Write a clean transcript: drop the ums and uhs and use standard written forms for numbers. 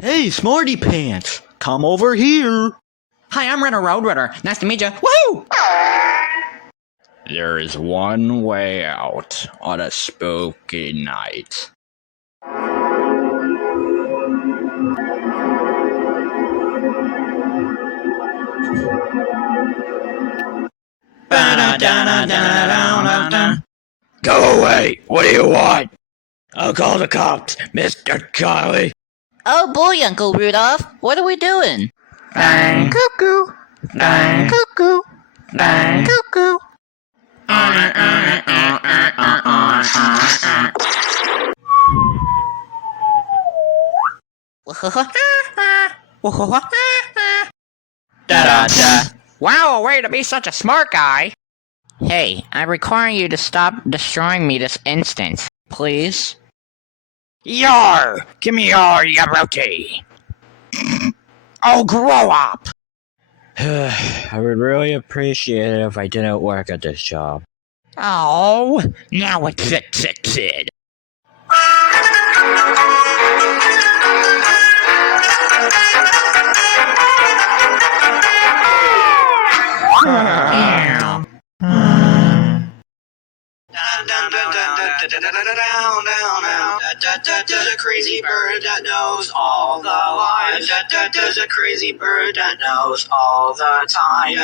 Hey, Smarty Pants, come over here. Hi, I'm Runner Roadrunner. Nice to meet you. Woohoo! There is one way out on a spooky night. Go away! What do you want? I'll call the cops, Mr. Charlie. Oh boy, Uncle Rudolph, what are we doing? Bang. Cuckoo! Bang. Cuckoo! Bang. Cuckoo! Da-da-da. Wow, way to be such a smart guy. Hey, I require you to stop destroying me this instant, please. Yar! Give me your roti. Oh, grow up. I would really appreciate it if I didn't work at this job. Oh, now it's it. The crazy bird that knows all the lies. The crazy bird that knows all the time.